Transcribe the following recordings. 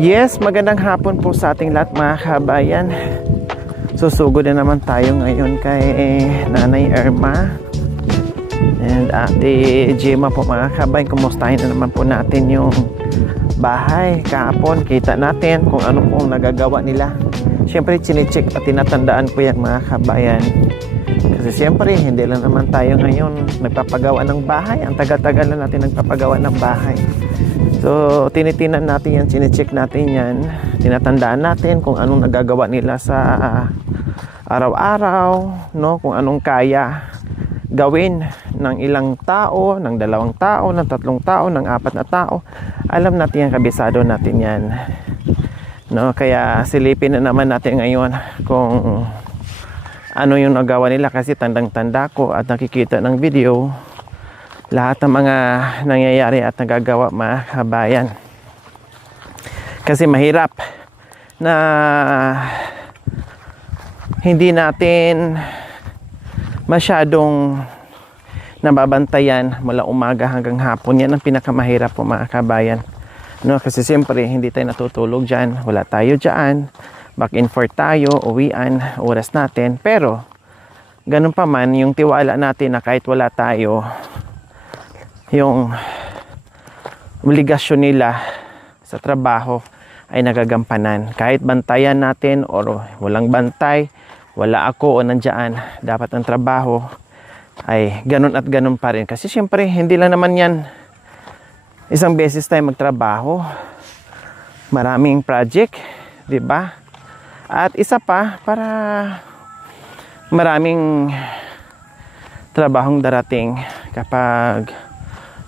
Yes, magandang hapon po sa ating lahat mga kabayan. Susugod na naman tayo ngayon kay Nanay Irma and Ate Gemma po mga kabayan. Kumustahin na naman po natin yung bahay kahapon. Kita natin kung ano pong nagagawa nila. Siyempre chinecheck at tinatandaan ko yan mga kabayan. Kasi siyempre hindi lang naman tayo ngayon nagpapagawa ng bahay. Ang tagal-tagal na natin nagpapagawa ng bahay. So, tinitinan natin yan, chinecheck natin yan, tinatandaan natin kung anong nagagawa nila sa araw-araw, no? Kung anong kaya gawin ng ilang tao, ng 2 tao, ng 3 tao, ng 4 na tao. Alam natin yan, kabisado natin yan. No? Kaya silipin na naman natin ngayon kung ano yung nagawa nila kasi tandang-tanda ko at nakikita ng video lahat ng mga nangyayari at nagagawa mga kabayan. Kasi mahirap na hindi natin masyadong nababantayan mula umaga hanggang hapon. Yan ang pinakamahirap po mga kabayan. No, kasi siyempre hindi tayo natutulog dyan. Wala tayo dyan. Back and forth tayo, uwian, oras natin. Pero ganun pa man, yung tiwala natin na kahit wala tayo, yung obligasyon nila sa trabaho ay nagagampanan. Kahit bantayan natin o walang bantay, wala ako o nandyan, dapat ang trabaho ay ganun at ganun pa rin. Kasi syempre, hindi lang naman yan isang beses tayo magtrabaho. Maraming project, di ba? At isa pa, para maraming trabahong darating kapag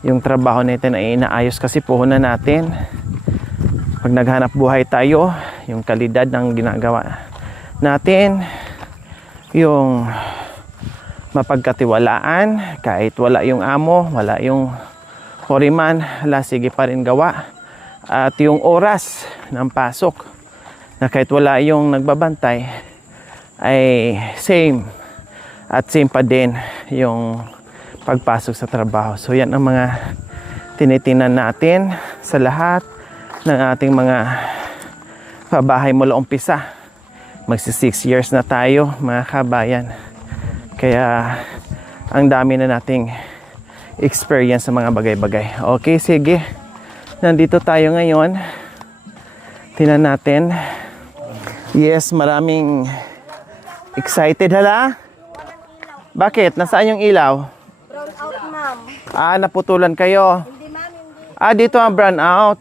yung trabaho natin ay inaayos kasi puhunan natin. Pag naghanap buhay tayo, yung kalidad ng ginagawa natin, yung mapagkatiwalaan, kahit wala yung amo, wala yung foreman, sige pa rin gawa. At yung oras ng pasok, na kahit wala yung nagbabantay, ay same. At same pa din yung pagpasok sa trabaho. So yan ang mga tinitinan natin sa lahat ng ating mga pabahay mula umpisa. Magsi 6 years na tayo mga kabayan. Kaya ang dami na nating experience sa mga bagay-bagay. Okay, sige. Nandito tayo ngayon. Tingnan natin. Yes, maraming excited hala. Bakit? Nasaan yung ilaw? Brown out, ma'am. Naputulan kayo. Hindi, ma'am, hindi. Dito ang brown out.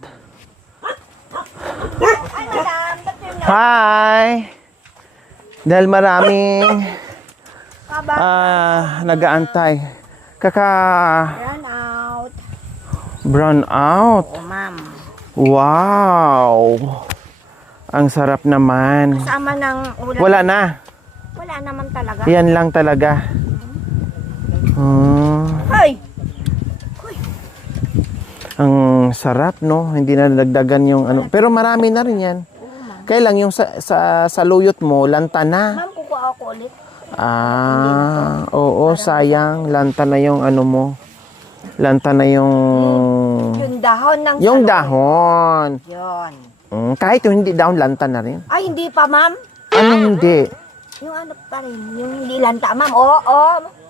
Ay, madam. Hi! Dahil maraming Kaba. nag-aantay. Brown out. Brown out. Oo, ma'am. Wow! Ang sarap naman. Kasama ng ulam. Wala na. Wala naman talaga. Yan lang talaga. Hoy! Ang sarap, no? Hindi na nadagdagan yung ano. Pero marami na rin yan. Kailang yung sa luyot mo, lanta na. Ma'am, kukuha ako ulit. Oo, sayang. Lanta na yung ano mo. Lanta na yung... Yung dahon ng Yung saluyot. dahon. Yun. Kahit yung hindi dahon, lanta na rin. Ay, hindi pa, ma'am. Ano hindi? Yung ano pa rin. Yung hindi lanta, ma'am. Oo.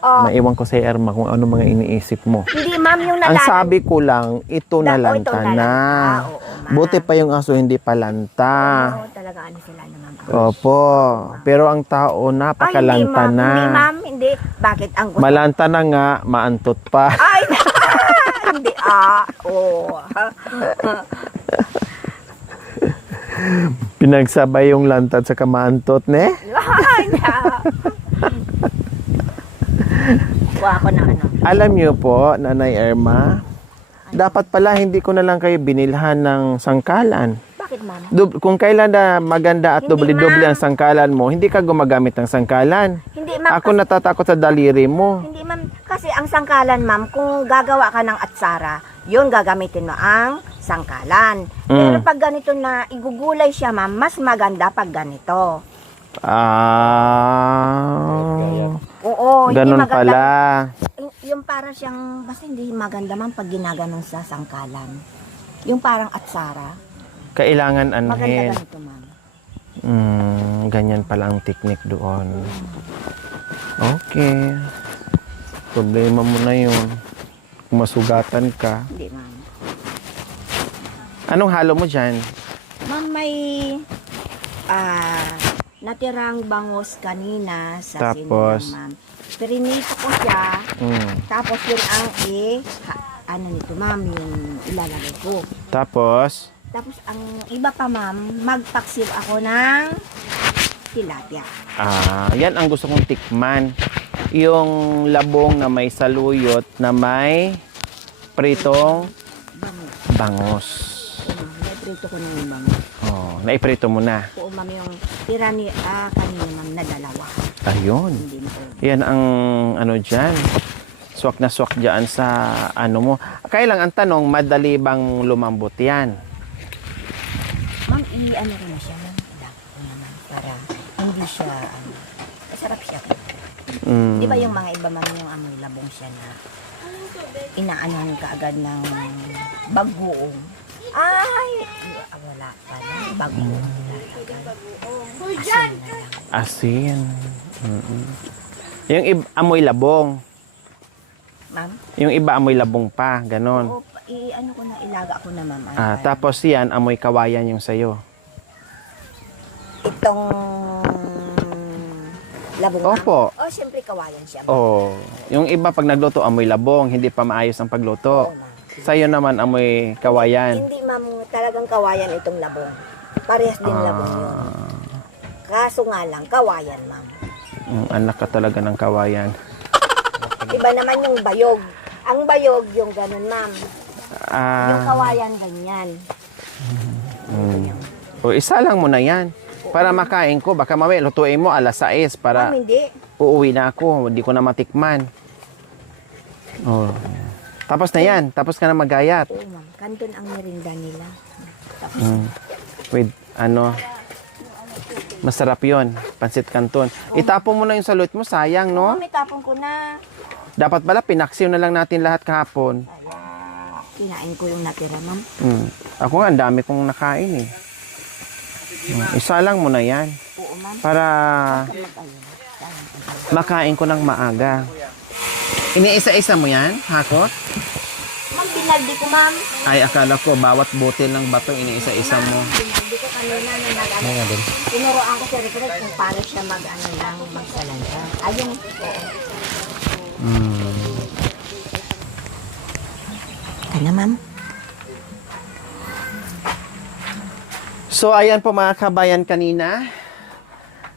Maiwan ko sa Irma kung ano mga iniisip mo. Hindi, ma'am, yung Ang nalalan. sabi ko lang, ito na Ito lanta na na. lanta. Oo, ma'am. Buti pa yung aso hindi pa lanta. Oo, talaga ano sila na, ma'am. Opo. Pero ang tao, napakalanta na. Hindi, ma'am. Hindi. Bakit ang gusto? Malanta na nga, maantot pa. Ay, hindi. Oo. Pinagsabay yung lanta at saka maantot, ne? Ay, kuha ako ng ano. Alam niyo po, Nanay Irma, dapat pala hindi ko na lang kayo binilhan ng sangkalan. Bakit, ma'am? Kung kailan na maganda at Hindi, doble-doble ma'am. ang sangkalan mo, hindi ka gumagamit ng sangkalan. Hindi, ma'am. Ako natatakot sa daliri mo. Hindi, ma'am. Kasi ang sangkalan, ma'am, kung gagawa ka ng atsara, yun gagamitin mo ang sangkalan. Pero pag ganito na igugulay siya, ma'am, mas maganda pag ganito. Oo, hindi Ganun maganda. pala. Yung para siyang, basta hindi maganda man pag ginaganon sa sangkalan. Yung parang atsara. Kailangan Maganda anuhin. ganito, ma'am. Ganyan pala ang technique doon. Okay. Problema mo na yun. Kung masugatan ka. Hindi, ma'am. Anong halo mo dyan? Ma'am, may natirang bangus kanina sa Tapos? sinigang, ma'am. Perinito ko siya. Tapos yun ang ano nito, ma'am, yung ilalagay ko. Tapos, Tapos ang iba pa, ma'am, magpaksiw ako ng tilapia. yan ang gusto kong tikman. Yung labong na may saluyot na may pritong Bangus. bangus. Oo, ma'am. Naprito ko na yung bangus. Oh, naiprito mo na. Oo, ma'am, yung tira ni kanina, ma'am, na dalawa. Ayun. Hindi mo. Yan ang ano dyan. Swak na swak dyan sa ano mo. Kaya lang ang tanong, madali bang lumambot yan? Ma'am, i-ano ko na siya, ma'am. Ilang ko naman para hindi siya, masarap siya. Di ba yung mga iba, ma'am, yung amoy labong siya na inaanohan ka agad ng bagoong. Ay! Wala pa na. Bagoong. Asin na lang. Asin. Yung iba, amoy labong. Ma'am? Yung iba amoy labong pa, ganon. Oo, ano ko na, ilaga ko na, ma'am. Tapos yan, amoy kawayan yung sayo. Itong labong, ma'am? Opo. Oh, siyempre kawayan siya, ma'am. Oh, yung iba pag nagluto amoy labong, hindi pa maayos ang pagluto. Oo, ma'am. Sayo naman amoy kawayan. Hindi, ma'am, talagang kawayan itong labong. Parehas din labong yun. Kaso nga lang, kawayan, ma'am. Anak ka talaga ng kawayan. Iba naman yung bayog. Ang bayog, yung ganun, ma'am. Yung kawayan, ganyan. O isa lang mo na yan. Para makain ko, baka mamaya lutuin mo alas 6 para Ma'am, hindi. uuwi na ako, hindi ko na matikman. Oh. Tapos na yan, tapos ka na magayat. Oo, ma'am. Kanton ang merinda nila. Tapos, With ano, masarap yon, pansit canton. Itapon mo na yung salot mo, sayang no? may tapon ko na. Dapat pala pinaksiw na lang natin lahat kahapon. Kinain ko yung natira, ma'am. Ako nga, ang dami kong nakain eh. Isa lang mo na yan. Oo, ma'am. Para Mag-ayun. makain ko ng maaga. Iniisa-isa mo yan, hakot? Ma'am, binaldi ko, ma'am. Ay, akala ko, bawat butil ng bato, iniisa-isa mo. Binaldi ko kanina na nag-ano. Tinuroan ko si Recruit kung paano siya mag-ano lang, magsalanta. Ayun, oo. Ano, ma'am? So, ayan po mga kabayan kanina.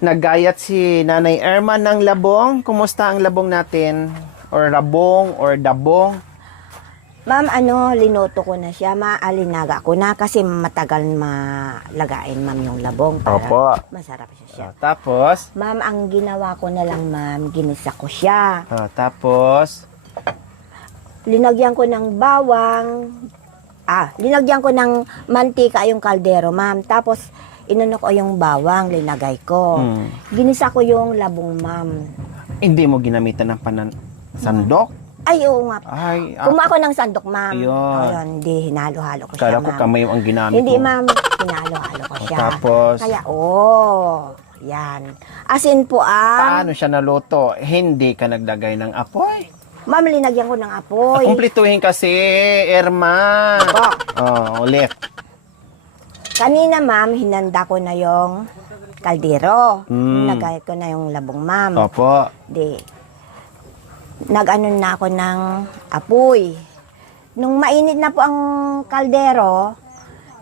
Naggayat si Nanay Irma ng labong. Kumusta ang labong natin? Or rabong, or dabong? Ma'am, linuto ko na siya. Maalinaga ko na kasi matagal malagain, ma'am, yung labong. Para Opo. masarap siya. Tapos? Ma'am, ang ginawa ko na lang, ma'am, ginisa ko siya. Tapos? Linagyan ko ng bawang. Linagyan ko ng mantika yung kaldero, ma'am. Tapos, inano ko yung bawang, linagay ko. Ginisa ko yung labong, ma'am. Hindi mo ginamitan ng sandok? Ay, oo nga. Ay, Kumuha ko ng sandok, ma'am. Ayun. Ayun, hindi, hinalo-halo ko kala siya, ko ma'am. kamay ang ginamit Hindi, mo. ma'am. Hinalo-halo ko siya. Tapos? Kaya, yan. Asin po Paano siya naluto? Hindi ka naglagay ng apoy? Ma'am, linagyan ko ng apoy. Kumpletuhin kasi, Irma. Po. Ulit. Kanina, ma'am, hinanda ko na yung kaldero. Mm. Nagay ko na yung labong, ma'am. Opo. Nag-ano na ako ng apoy. Nung mainit na po ang kaldero,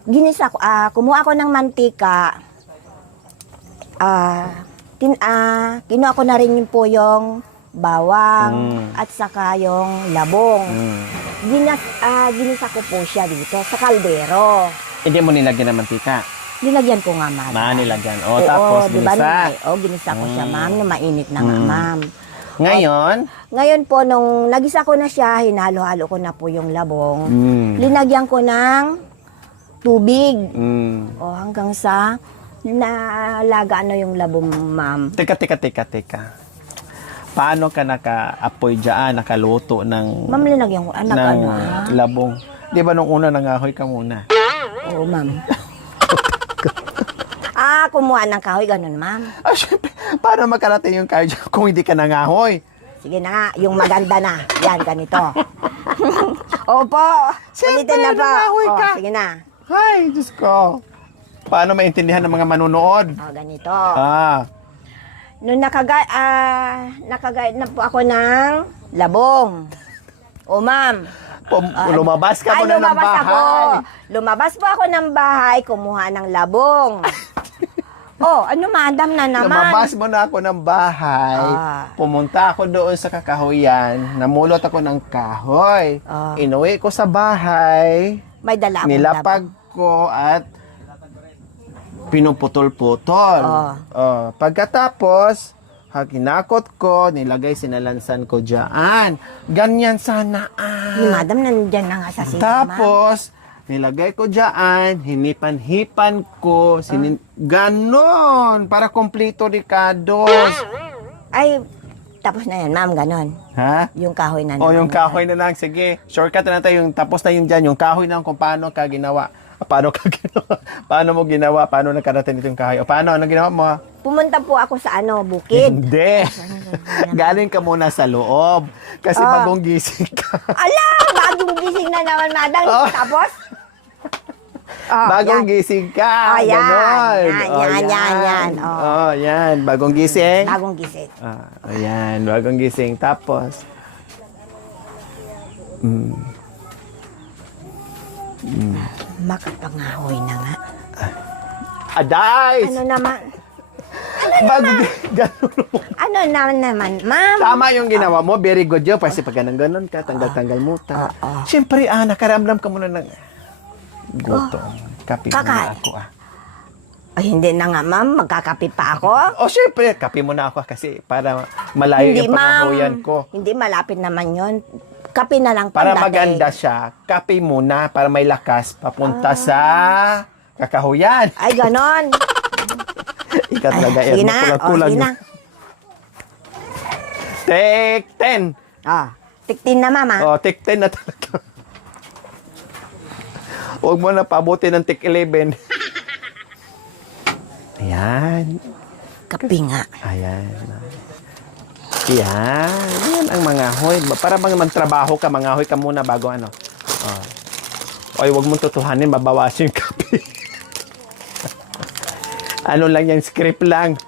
ginisa ko, kumuha ko ng mantika. Kinuha ko na rin yun po yung bawang at saka yung labong. Ginisa ko po siya dito sa kaldero. Hindi mo nilagyan ng mantika. Nilagyan ko nga, ma'am. Nilagyan. Tapos diba, ginisa. ginisa ko siya, ma'am, nung mainit na nga, ma'am. Ngayon po, nung nagisa ko na siya, hinalo-halo ko na po yung labong. Linagyan ko ng tubig. Hanggang sa nalaga na yung labong, ma'am. Teka. Paano ka naka-apoy dyan, nakaluto ng Ma'am, linagyan ko. labong? Di ba nung una nangahoy ka muna? Oo, ma'am. kumuha ng kahoy, ganun, ma'am. Ah, syempre, paano makarating yung kahoy dyan kung hindi ka nangahoy? Sige na nga, yung maganda na. Yan, ganito. Opo, Siyempre, ulitin na po. nangahoy ka. Sige na. Ay, Diyos ko. Paano maintindihan ng mga manunood? Ganito. Nung nakagayad na po ako ng labong. O, ma'am. Lumabas ka muna ng lumabas bahay. ako. Lumabas po ako ng bahay, kumuha ng labong. Ano, madam na naman. Lumabas mo na ako ng bahay. Pumunta ako doon sa kakahoyan. Namulot ako ng kahoy. Inuwi ko sa bahay. May dala akong Nilapag ko at pinuputol-putol. Pagkatapos, hinakot ko, nilagay, sinalansan ko dyan. Ganyan sana. Ni madam, nandyan na nga sa sila, Tapos, nilagay ko dyan, hinipan-hipan ko, ganon, para kompleto, Ricardo. Ay, tapos na yan, ma'am, ganon. Ha? Yung kahoy na O, yung kahoy na lang, sige. Shortcut na tayo, yung tapos na yun dyan, yung kahoy na kung paano ka ginawa. Paano ka ginawa? Paano mo ginawa? Paano nakarating ito yung kahoy? O, paano? Anong ginawa mo? Pumunta po ako sa bukid. Hindi. Galing ka muna sa loob. Kasi bagong gising ka. Ala, bagong gising na naman, madam. Tapos? Bagong gising ka. Ganon. Yan. Yan. Bagong gising. Bagong gising. Ayan. Bagong gising. Tapos, Makapangahoy na nga. Aday! Ano naman? Ano naman, ma'am? Tama yung ginawa mo. Very good yun. Kasi pag ganon ka, tanggal-tanggal muta. Siyempre, nakaramdam ka muna ng gutom. Kape muna ako, Ay, hindi na nga, ma'am. Magkakape pa ako? Siyempre, kape muna ako kasi para malayo Hindi, yung pangahoyan ko. Hindi, malapit naman yon. Kape na lang Para pagdating. maganda siya, kape muna para may lakas papunta sa kakahuyan. Ay, ganon. Ikaw talaga, Sige na. kulang-kulang. Sige na. Take 10. Tiktin na, mama. Take 10 na talaga. Huwag mo na pabuti ng take 11. Ayan. Kape nga. Ayan. Yan ang mga hoy. Para bang magtrabaho ka, mga hoy ka muna bago ano. Oy, wag mong tutuhanin, mabawasin yung kape. Ano lang yan, script lang.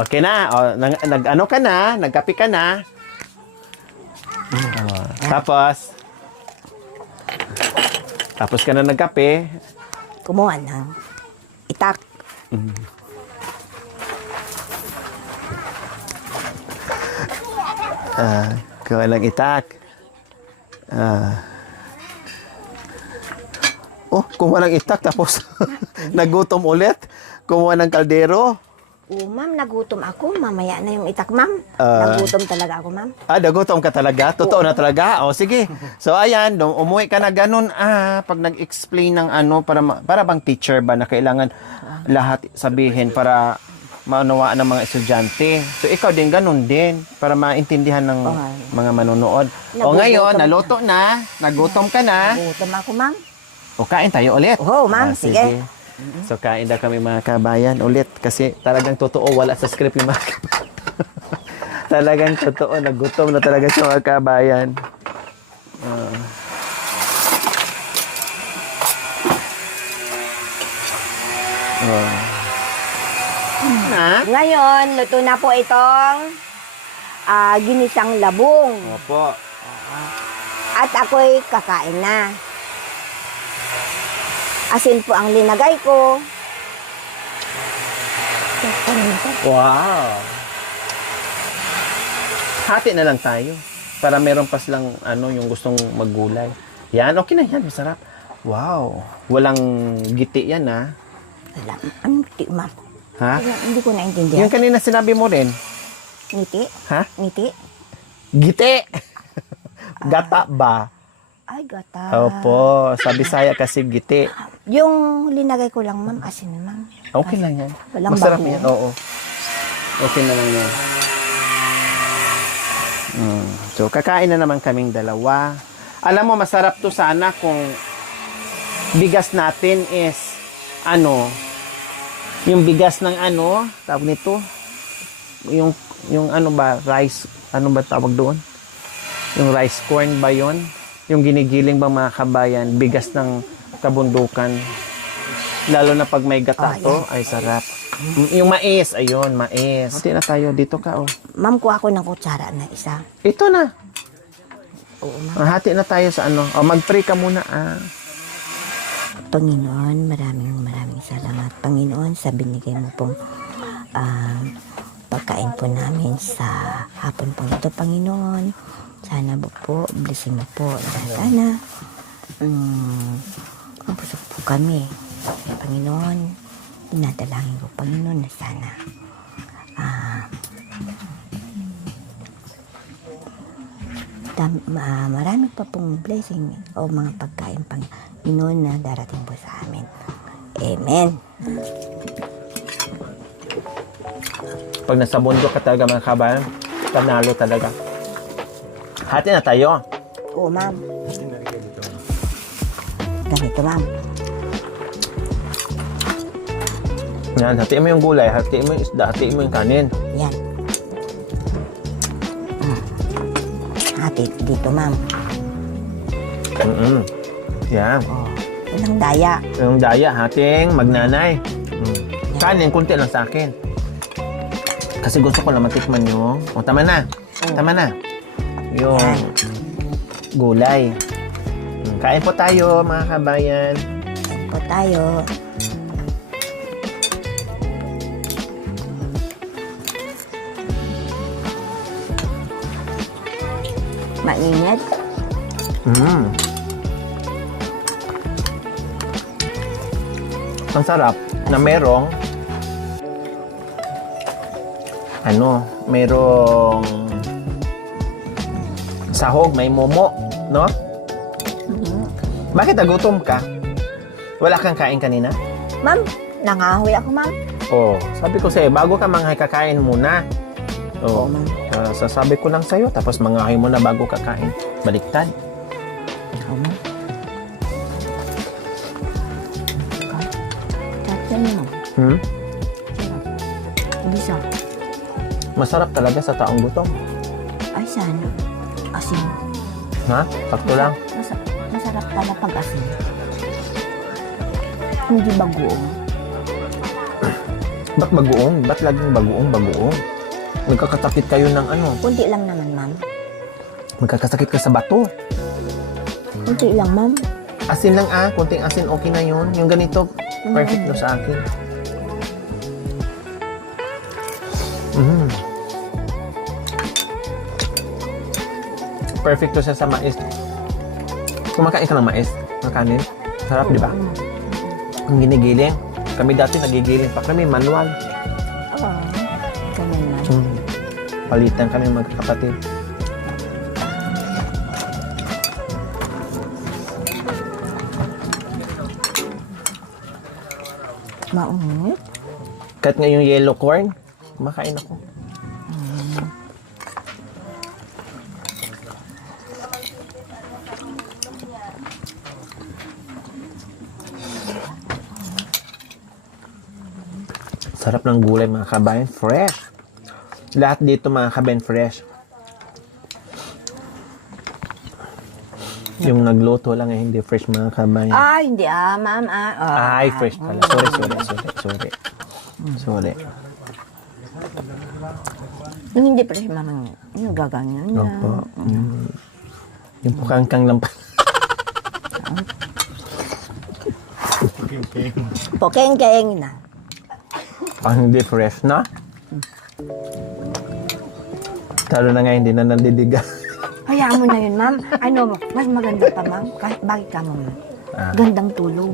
Okay na. Nag-ano ka na, nagkape ka na. Tapos ka na nagkape. Kumuha ng itak. Kuha lang itak. Kumuha ng itak tapos nagutom ulit. Kumuha ng kaldero. Ma'am, nagutom ako. Mamaya na yung itak, ma'am. Nagutom talaga ako, ma'am. Nagutom ka talaga? Totoo na talaga? Sige. So, ayan, umuwi ka na ganun. Pag nag-explain ng para bang teacher ba na kailangan lahat sabihin para maunawaan ng mga estudyante. So, ikaw din, ganun din. Para maintindihan ng mga manonood. Ngayon, naluto na. Nagutom ka na. Nagutom ako, ma'am. Kain tayo ulit. Ma'am. Sige. So, kain na kami mga kabayan ulit. Kasi talagang totoo, wala sa script yung mga kabayan. Talagang totoo, nagutom na talaga sa mga kabayan. Ngayon, luto na po itong ginisang labong. Opo. At ako'y kakain na. Asin po ang linagay ko. Wow! Hati na lang tayo. Para meron pa silang yung gustong maggulay. Yan, okay na yan. Masarap. Wow! Walang giti yan, ha? Wala. Anong ngiti, ma'am? Ha? Hindi ko naintindihan. Yung kanina sinabi mo rin. Ngiti? Ha? Ngiti? Giti! Gata ba? Ay, gata. Opo. Sa Bisaya kasi giti. Yung linagay ko lang, ma'am, asin, ma'am. Okay lang yan. Walang Masarap bago. yan. Oo. Okay na lang yan. So, kakain na naman kaming dalawa. Alam mo, masarap to sana kung bigas natin is ano, yung bigas ng ano, tawag nito, yung ano ba, rice, ano ba tawag doon? Yung rice corn ba yon? Yung ginigiling ba mga kabayan, bigas ng kabundukan. Lalo na pag may gata to, ay sarap. Yung mais, ayun, mais. Hati na tayo, dito ka, oh. Ma'am, kuha ko ng kutsara na isa. Ito na. Oo, ma'am. Hati na tayo sa ano. O, mag-pray ka muna, ah. Panginoon, maraming salamat. Panginoon, sa binigay mo pong pagkain po namin sa hapon po ito, Panginoon. Sana po, blessing mo po. Sana, mapusok po kami. Panginoon, dinadalangin ko, Panginoon, na sana marami pa pong blessing o mga pagkain, Panginoon, na darating po sa amin. Amen. Pag nasa bundok ka talaga mga kabayan, panalo talaga. Hati na tayo. Oo, ma'am. Ganito, ma'am. Yan, hatiin mo yung gulay, hatiin mo yung isda, hatiin mo yung kanin. Yan. Hati dito, ma'am. Yan. Oh, walang daya. Yung daya, hating magnanay. Kanin, kunti lang sa akin. Kasi gusto ko lang matikman yung... O, tama na. Tama na. Yung gulay. Kain po tayo, mga kabayan. Kain po tayo. Mainit. Ang sarap na merong merong sahog, may momo, no? Bakit nagutom ka? Wala kang kain kanina? Ma'am, nangahoy ako, ma'am. Oh, sabi ko sa'yo, bago ka kakain muna. Oo, Oh, ma'am. sasabi ko lang sa'yo, tapos mangahoy mo na bago kakain. Baliktad. Oo, ma'am. Tatyan mo. Bisa. Masarap talaga sa taong gutom. Ay, sana. Asin. Ha? Sakto lang. Masarap pala pag asin. Hindi bagoong. Ba't bagoong? Ba't laging bagoong? Magkakasakit kayo ng ano? Kunti lang naman, ma'am. Magkakasakit ka sa bato. Kunti lang, ma'am. Asin lang kunting asin okay na yun. Yung ganito, perfect na sa akin. Perfect to siya sa mais. Kumakain ka ng mais, ng kanin. Sarap, di ba? Ang ginigiling. Kami dati nagigiling pa kami, manual. Oo. Ganyan, ma'am. Palitan kami magkakapatid. Maunit. Kahit nga yung yellow corn, kumakain ako. Sarap ng gulay mga kabayan, fresh. Lahat dito mga kabayan, fresh. Yung nagluto lang hindi fresh mga kabayan. Hindi ma'am. Ay, fresh pala. Sorry. Yung hindi fresh, ma'am. Yung gaganyan na. Opo. Yung pukangkang lang pala. Pokeng-keng na. Hindi fresh na. Talo na nga, hindi na nandidiga. Hayaan mo na yun, ma'am. Ano mo, mas maganda pa, ma'am. Bakit ka mo, ma'am? Gandang tulog.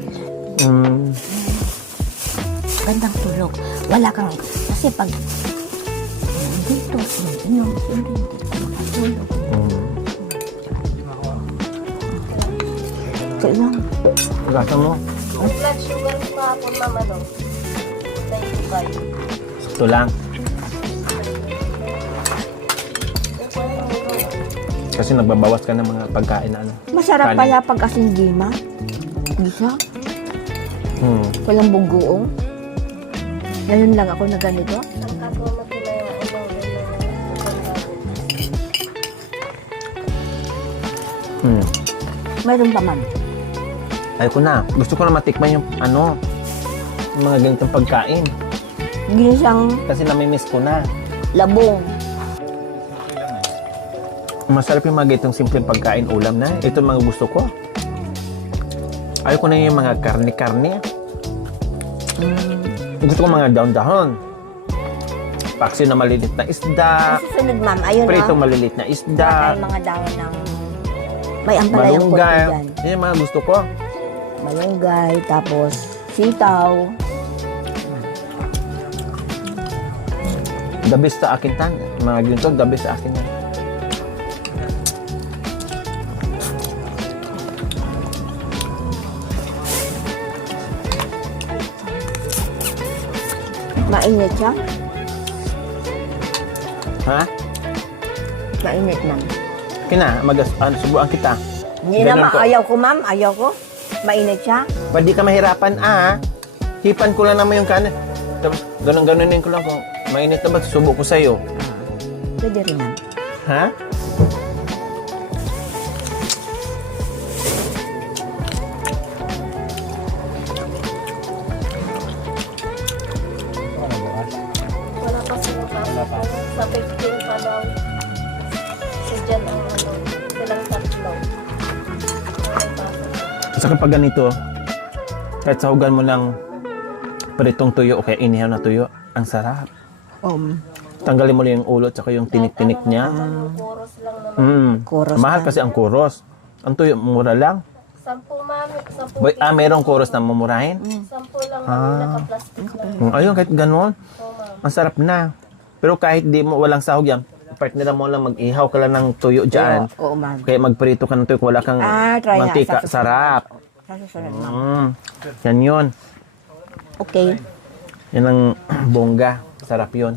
Gandang tulog. Wala kang... Kasi pag... Dito, hindi ka makatulog. Kailan? Gasa mo. Ang blood sugar ko hapon, ma'am, ano? 95. Ito lang. Kasi nagbabawas ka ng mga pagkain na ano. Masarap Kanin. pala pag asin gima. Bisa? Walang bugoong. Ngayon lang ako na ganito. Mayroon pa, ma'am. Ayoko na. Gusto ko na matikman yung yung mga ganitong pagkain. Ginisang Kasi namimiss ko na. labong. Masarap yung mga ganitong simpleng pagkain, ulam na. Ito yung mga gusto ko. Ayoko na yung mga karne-karne. Gusto ko mga dahon-dahon. Paksi na maliliit na isda. Ang susunod, ma'am, ayun Pritong na. maliliit na isda. Mga daon ng may ampalayang konti Malunggay. dyan. Yan yung mga gusto ko. Malunggay, tapos sitaw. The best sa akin tan. Mga ganito, the best sa akin yan. Mainit siya. Ha? Mainit, ma'am. Kina, subuan kita. Hindi Ganun naman, ko. ayaw ko, ma'am. Ayaw ko. Mainit siya. Pwede ka mahirapan, hipan ko lang naman yung kanin. Tapos, ganun-ganunin ko lang kung mainit na ba, susubo ko sa'yo. Pwede rin, ma'am. Ha? Wala pa sila pa. Sa 15 pa daw. Si Jan ang silang tatlo. Sa kapag ganito, kahit sahugan mo ng pritong tuyo o kaya inihaw na tuyo, ang sarap. Tanggalin mo lang yung ulo at saka yung tinik-tinik niya. Kuros lang naman. Kuros Mahal lang. kasi ang kuros. Ang tuyo, mura lang. 10 mami. 10 Merong kuros na mamurahin. 10 lang mami. Naka-plastic lang. Ayun, kahit ganon, Oo, ma'am. ang sarap na. Pero kahit di mo walang sahog yan, partner mo lang mag-ihaw ka lang ng tuyo dyan. Oo, ma'am. Kaya magprito ka ng tuyo kung wala kang Try na. mantika. Sa susunod. Sarap. Sa susunod, ma'am. Yan yun. Okay. Yan ang bongga. Sarap yun.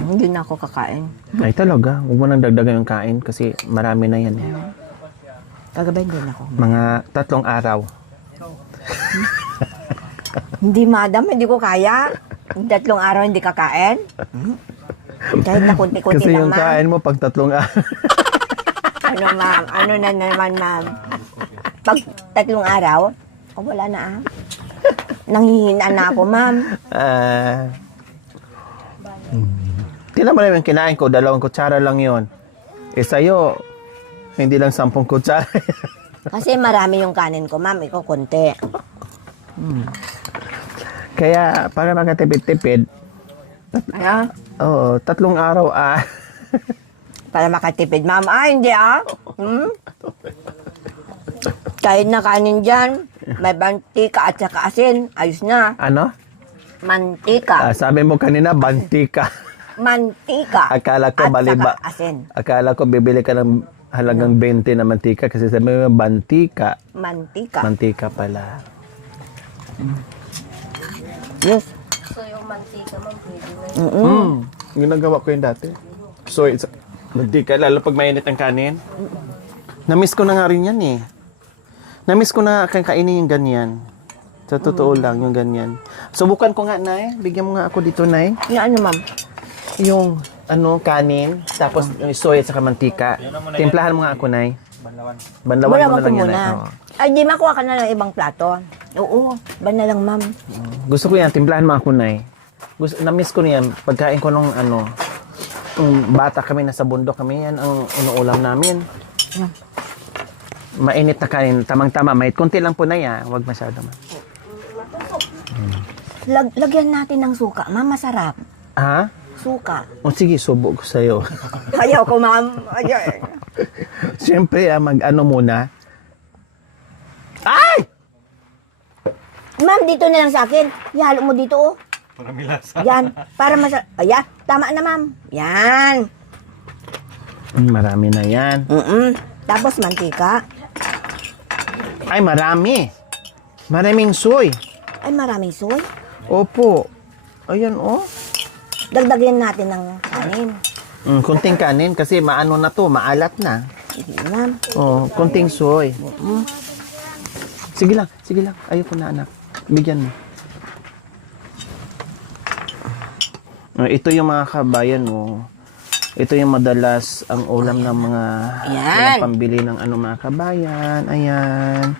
Hindi na ako kakain. Ay talaga, huwag mo nang dagdagan yung kain kasi marami na yan eh. Kagabi din ako. Mga 3 araw. Hindi, madam. Hindi ko kaya. 3 araw hindi kakain. Kahit na kunti-kunti Kasi lang, yung ma'am. kain mo pag 3 araw. Ano, ma'am? Ano na naman, ma'am? Pag 3 araw, wala na, Nanghihinaan na ako, ma'am. Tingnan mo naman yung kinain ko, 2 kutsara lang yon. Eh sa'yo, hindi lang 10 kutsara. Kasi marami yung kanin ko, ma'am. Ikaw, konti. Kaya para makatipid-tipid, Ano? 3 araw Para makatipid, ma'am. Hindi, Kahit na kanin dyan, may mantika at saka asin. Ayos na. Ano? Mantika. Sabi mo kanina, bantika. Mantika. Akala ko at baliba. saka asin. Akala ko bibili ka ng halagang 20 na mantika kasi sabi mo bantika. Mantika. Mantika pala. Yes. So yung mantika ma'am, pwede na. Ginagawa ko yun dati. So, it's mantika, lalo pag mainit ang kanin. Namiss ko na nga rin yan eh. Namiss ko na kainin yung ganyan. Sa totoo lang, yung ganyan. Subukan ko nga, Nay. Bigyan mo nga ako dito, Nay. Yung ano, ma'am? Yung, kanin, tapos yung soy at saka mantika. Timplahan mo nga ako, Nay. Banlawan Wala mo na ko lang yan, muna. Nay. Oo. Ay, di makuha ka na ng ibang plato. Oo, ba na lang, ma'am. Gusto ko yan, timplahan mo ako, Nay. Na-miss ko niyan, pagkain ko nung bata kami, nasa bundok kami, yan ang inuulam namin. Mainit na kanin, tamang-tama. May konti lang po na yan, huwag masyado man. Lagyan natin ng suka, ma'am. Masarap. Ha? Suka. O sige, subo ko sa'yo. Ayaw ko, ma'am. Ayaw. Siyempre, mag-ano muna. Ay! Ma'am, dito na lang sa akin. Ihalo mo dito, oh. Para milasa. Yan. Para masarap. Ayan. Tama na, ma'am. Yan. Marami na yan. Tapos mantika. Ay, marami. Maraming soy. Ay, maraming soy. Opo. Ayan, oh. Dagdagyan natin ng kanin. Kunting kanin kasi maano na to, maalat na. Sige, ma'am. Oh, konting soy. Sige lang. Ayoko na, anak. Bigyan mo. Ito yung mga kabayan mo. Ito yung madalas ang ulam ng mga walang pambili ng ano mga kabayan. Ayan.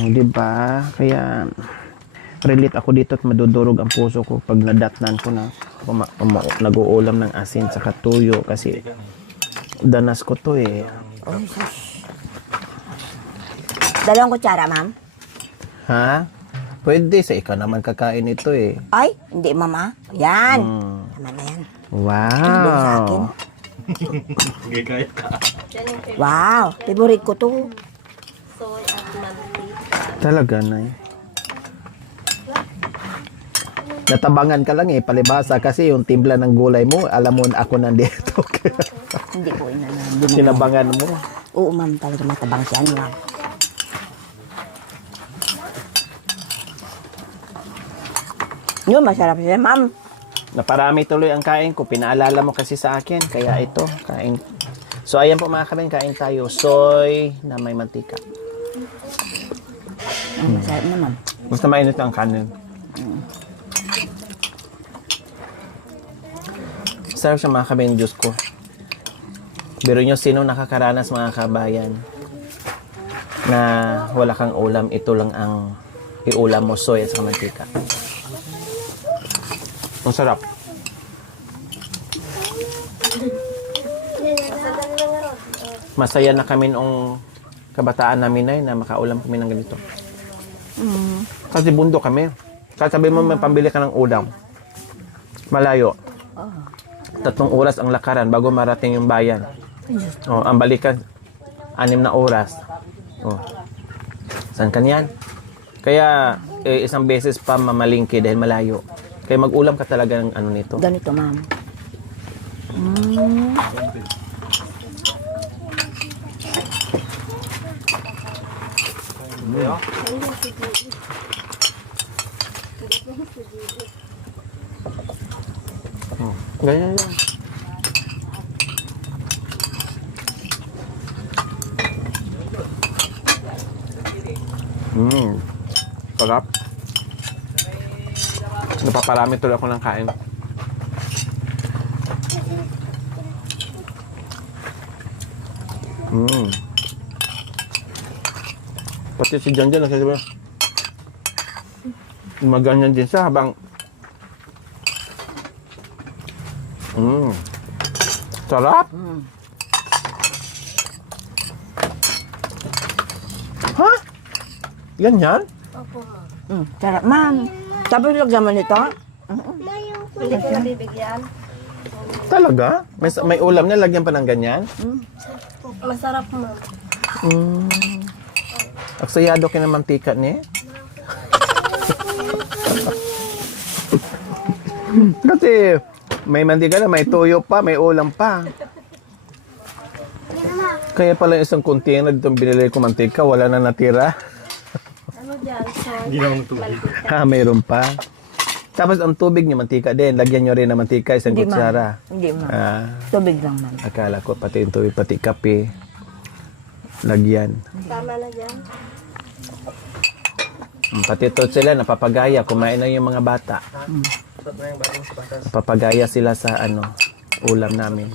O, diba? Kaya relate ako dito at madudurog ang puso ko pag nadatnan ko na nag-uulam ng asin sa tuyo kasi danas ko to eh. Oh, sus. 2 kutsara, ma'am? Ha? Pwede sa ikaw naman kakain ito eh. Ay, hindi, mama. Yan. Tama na yan. Doon sa akin. Wow. Wow, favorite ko to. Soy at mantika. Talaga na eh. Natabangan ka lang eh, palibasa kasi yung timpla ng gulay mo, alam mo na ako nandito. Hindi ko Sinabangan mo. Oo, ma'am, talaga matabang siya, ma'am. Yun, masarap siya, ma'am. Naparami tuloy ang kain ko. Pinaalala mo kasi sa akin. Kaya ito, kain. So, ayan po mga kabayan, kain tayo. Soy na may mantika. Masarap na, ma'am. Basta mainit ang kanin. Sarap siya mga kabayan, Diyos ko. Biro nyo, sino nakakaranas mga kabayan na wala kang ulam, ito lang ang iulam mo, soy at saka mantika. Ang sarap. Masaya na kami noong kabataan namin na makaulam kami ng ganito. Kasi bundok kami. Kasi sabi mo may pambili ka ng ulam. Malayo. 3 oras ang lakaran bago marating yung bayan. Oh, ang balikan 6 na oras. Oh. Saan kanyan? Kaya isang beses pa mamalingki dahil malayo. Kaya mag-ulam ka talaga ng ano nito. Ganito, ma'am. Ganyan yan. Sarap. Napaparami tuloy ako ng kain. Pati si Jan Jan, nagsasabi, maganyan din siya habang sarap. Ha? Ganyan? Sarap, ma'am. Tapos lagyan mo nito. Pwede ko na bibigyan. Talaga? May ulam na lagyan pa ng ganyan? Masarap, ma'am. Aksayado ka ng mantika niya. Kasi may mantika na, may toyo pa, may ulam pa. Kaya pala isang container itong binili ko mantika, wala na natira. Ano dyan? Soy. Ha, mayroon pa. Tapos ang tubig niyo, mantika din. Lagyan nyo rin ng mantika, isang Hindi, ma'am. kutsara. Hindi, ma'am. Ah, Tubig lang, ma'am. akala ko pati yung tubig, pati kape. Lagyan. Tama na dyan. Pati ito sila, napapagaya. Kumain na yung mga bata. Napapagaya sila sa ulam namin.